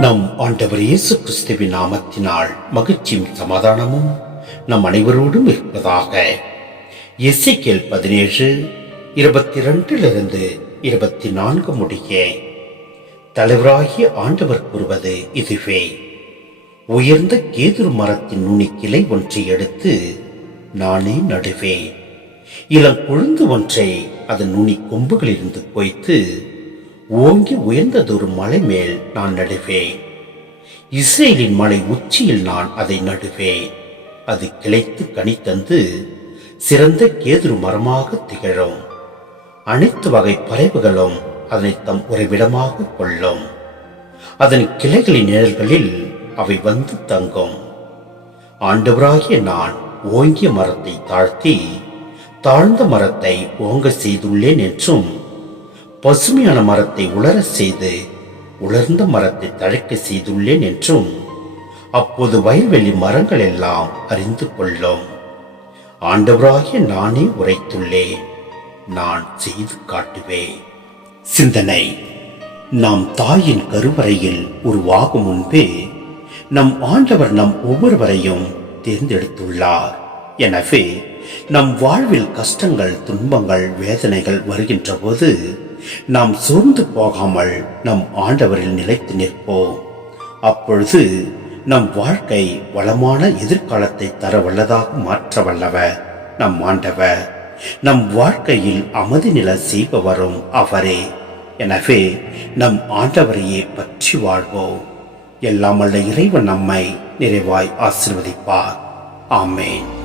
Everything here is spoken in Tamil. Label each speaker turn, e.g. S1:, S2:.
S1: நம் ஆண்டவர் இயேசு கிறிஸ்துவின் நாமத்தினால் மகிழ்ச்சியும் சமாதானமும் நம் அனைவரோடும் இருப்பதாக. எஸ்ஐகேல் பதினேழு இருபத்தி ரெண்டிலிருந்து இருபத்தி நான்கு முடிய. தலைவராகிய ஆண்டவர் கூறுவது இதுவே. உயர்ந்த கேதுரு மரத்தின் நுனி கிளை ஒன்றை எடுத்து நானே நடுவேன். இளம் கொழுந்து ஒன்றை அதன் நுனி கொம்புகளிலிருந்து கொய்த்து ஓங்கி உயர்ந்ததொரு மலை மேல் நான் நடுவேன். இஸ்ரேலின் மலை உச்சியில் நான் அதை நடுவேன். அது கிளைத்து கனி தந்து சிறந்த கேதுரு மரமாக திகழும். அனைத்து வகை பறவைகளும் அதனை தம் உறைவிடமாக கொள்ளும். அதன் கிளைகளின் நிழல்களில் அவை வந்து தங்கும். ஆண்டவராகிய நான் ஓங்கிய மரத்தை தாழ்த்தி தாழ்ந்த மரத்தை ஓங்க செய்துள்ளேன் என்றும் பசுமையான மரத்தை உலரச் செய்து உலர்ந்த மரத்தை தழைக்க செய்துள்ளேன் என்றும் அப்போது வயல்வெளி மரங்கள் எல்லாம் அறிந்து கொள்ளும். ஆண்டவராகிய நானே உரைத்துள்ளேன் நான் செய்து காட்டுவேன். சிந்தனை நாம் தாயின் கருவறையில் உருவாகும் முன்பே நம் ஆண்டவர் நம் ஒவ்வொருவரையும் தேர்ந்தெடுத்துள்ளார். எனவே நம் வாழ்வில் கஷ்டங்கள் துன்பங்கள் வேதனைகள் வருகின்ற போது நாம் சோர்ந்து போகாமல் நம் ஆண்டவரில் நிலைத்து நிற்போம். அப்பொழுது நம் வாழ்க்கை வளமான எதிர்காலத்தை தர வல்லதாக மாற்ற வல்லவர் நம் ஆண்டவர். நம் வாழ்க்கையில் அமைதி நில செய்பவரும் அவரே. எனவே நம் ஆண்டவரையே பற்றி வாழ்வோம். எல்லாம் அல்ல இறைவன் நம்மை நிறைவாய் ஆசிர்வதிப்பார். ஆமேன்.